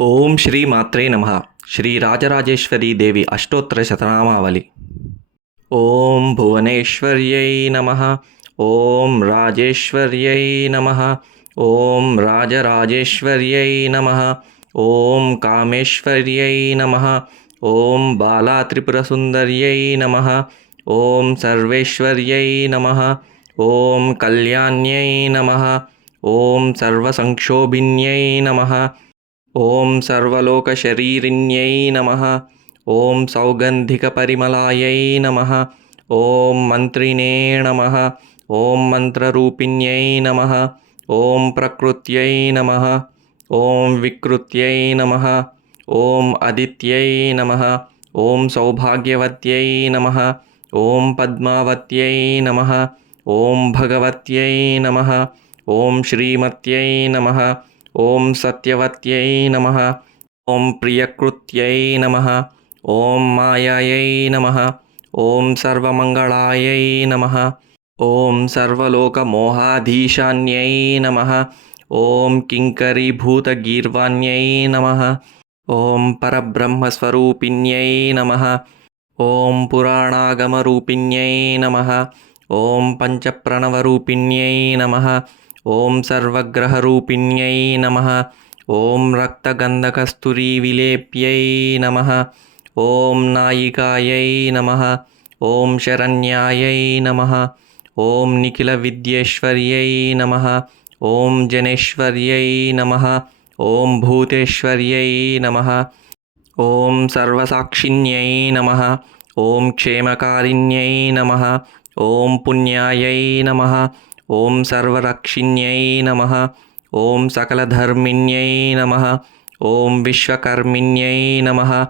ఓం శ్రీ మాత్రే నమ. శ్రీ రాజరాజేశ్వరీ దేవి అష్టోత్తర శతనామావళి. ఓం భువనేశ్వర్యై నమ. ఓం రాజేశ్వర్యై నమ. ఓం రాజరాజేశ్వర్యై నమ. ఓం కామేశ్వర్యై నమ. ఓం బాలాత్రిపురసుందర్యై నమ. ఓం సర్వేశ్వర్యై నమ. ఓం కళ్యాణ్యై నమ. ఓం సర్వసంక్షోభిన్యై నమ. ॐ सर्वलोकशरीरिण्यै नमः ॐ सौगन्धिकपरिमलायै नमः ॐ मन्त्रिणे नमः ॐ मन्त्ररूपिण्यै नमः ॐ प्रकृत्यै नमः ॐ विकृत्यै नमः ॐ अदित्यै नमः ॐ सौभाग्यवत्यै नमः ॐ पद्मावत्यै नमः ॐ भगवत्यै नमः ॐ श्रीमत्यै नमः ॐ सत्यवत्यै नमः ॐ प्रियकृत्यै नमः ॐ मायायै नमः ॐ सर्वमङ्गलायै नमः ॐ सर्वलोकमोहाधीशान्यै नमः ॐ किङ्करीभूतगीर्वाण्यै नमः ॐ परब्रह्मस्वरूपिण्यै नमः ॐ पुराणागमरूपिण्यै नमः ॐ पञ्चप्रणवरूपिण्यै नमः ఓం సర్వగ్రహరూపిణ్యై నమ. ఓం రక్తగంధకస్తురీవిలేప్యై నమ. ఓం నాయికాయై నమ. ఓం శరణ్యాయై నమ. ఓం నిఖిల విద్యేశ్వర్యై నమ. ఓం జనేశ్వర్యై నమ. ఓం భూతేశ్వర్యై నమ. ఓం సర్వసాక్షిణ్యై నమ. ఓం క్షేమకారిణ్యై నమ. ఓం పుణ్యాయై నమ. ఓం సర్వరక్షిణ్యై నమ. ఓం సకలధర్మిణ్యై నమ. ఓం విశ్వకర్మిణ్యై నమ.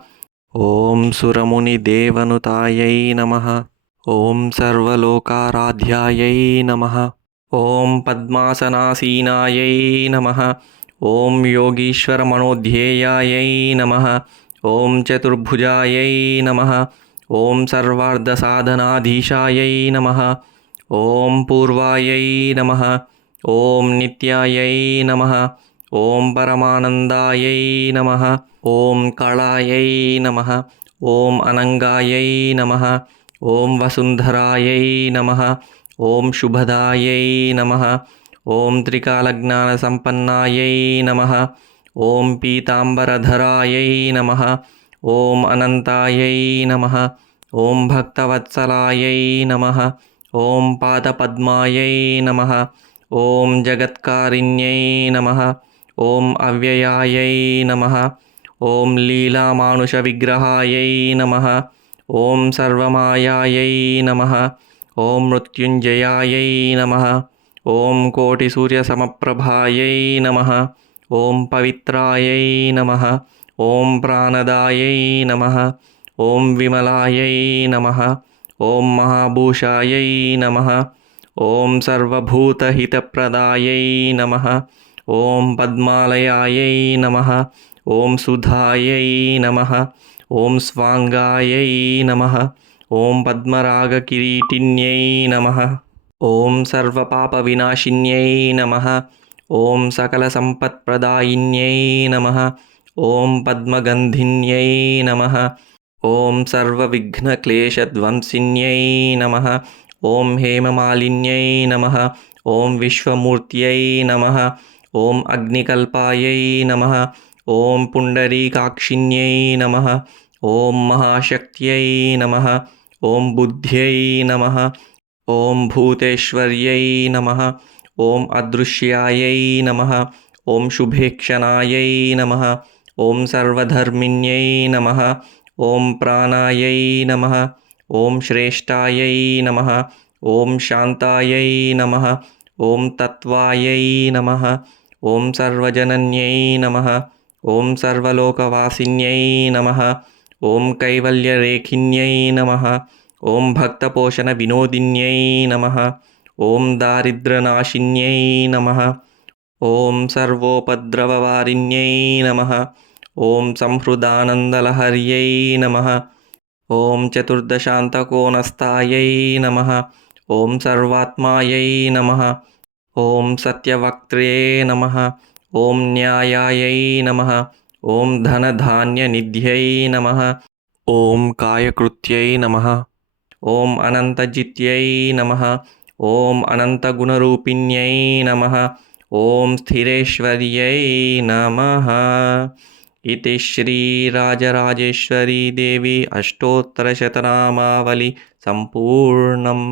ఓం సురముని దేవనుతాయై నమ. ఓం సర్వలోకారాధ్యాయై నమ. ఓం పద్మాసనాసీనాయై నమ. ఓం యోగీశ్వరమనోధ్యేయాయై నమ. ఓం చతుర్భుజాయై నమ. ఓం సర్వార్ధసాధనాధీశాయై నమ. ॐ पूर्वायै नमः ॐ नित्यायै नमः ॐ परमानन्दायै नमः ॐ कलायै नमः ॐ अनङ्गायै नमः ॐ वसुन्धरायै नमः ॐ शुभदायै नमः ॐ त्रिकालज्ञानसम्पन्नायै नमः ॐ पीताम्बरधरायै नमः ॐ अनन्तायै नमः ॐ भक्तवत्सलायै नमः ఓం పాదపద్మాయై నమ. ఓం జగత్కారిణ్యై నమ. ఓం అవ్యయాయై నమ. ఓం లీలామానుష విగ్రహాయై నమ. ఓం సర్వమాయాయై నమ. ఓం మృత్యుంజయాయై నమ. ఓం కోటిసూర్యసమప్రభాయై నమ. ఓం పవిత్రాయై నమ. ఓం ప్రాణదాయై నమ. ఓం విమలాయై నమ. ఓం మహాభూషాయై నమ. ఓం సర్వభూతహితప్రదాయై నమ. ఓం పద్మాలయాయై నమ. ఓం సుధాయై నమ. ఓం స్వాంగాయై నమ. ఓం పద్మరాగకిరీటిన్యై నమ. ఓం సర్వపాపవినాశిన్యై నమ. ఓం సకలసంపత్ప్రదాయిన్యై నమ. ఓం పద్మగంధిన్యై నమ. ఓం సర్వవిఘ్నక్లేశధ్వంసిన్యై నమ ఓం హేమమాలిన్యై నమ ఓం విశ్వమూర్త్యై నమ ఓం అగ్నికల్పాయై నమ ఓం పుండరీకాక్షిణ్యై నమ ఓం మహాశక్త్యై నమ ఓం బుద్ధ్యై నమ ఓం భూతేశ్వర్యై నమ ఓం అదృశ్యాయై నమ ఓం శుభేక్షణాయై నమ ఓం సర్వధర్మిణ్యై నమ ॐ प्राणायै नमः ॐ श्रेष्ठायै नमः ॐ शान्तायै नमः ॐ तत्त्वायै नमः ॐ सर्वजनन्यै नमः ॐ सर्वलोकवासिन्यै नमः ॐ कैवल्यरेखिन्यै नमः ॐ भक्तपोषणविनोदिन्यै नमः ॐ दारिद्र्यनाशिन्यै नमः ॐ सर्वोपद्रववारिण्यै नमः ఓం సంహృదానందలహర్యై నమ. ఓం చతుర్దశాంతకోణస్థాయై నమ. ఓం సర్వాత్మాయై నమ. ఓం సత్యవక్త్రే నమ. ఓం న్యాయాయై నమ. ఓం ధనధాన్యనిధ్యై నమ. ఓం కాయకృత్యై నమ. ఓం అనంతజిత్యై నమ. ఓం అనంతగుణరూపిణ్యై నమ. ఓం స్థిరేశ్వర్యై నమ. इति श्रीराजराजेश्वरी देवी अष्टोत्तरशतनामावली सम्पूर्णम्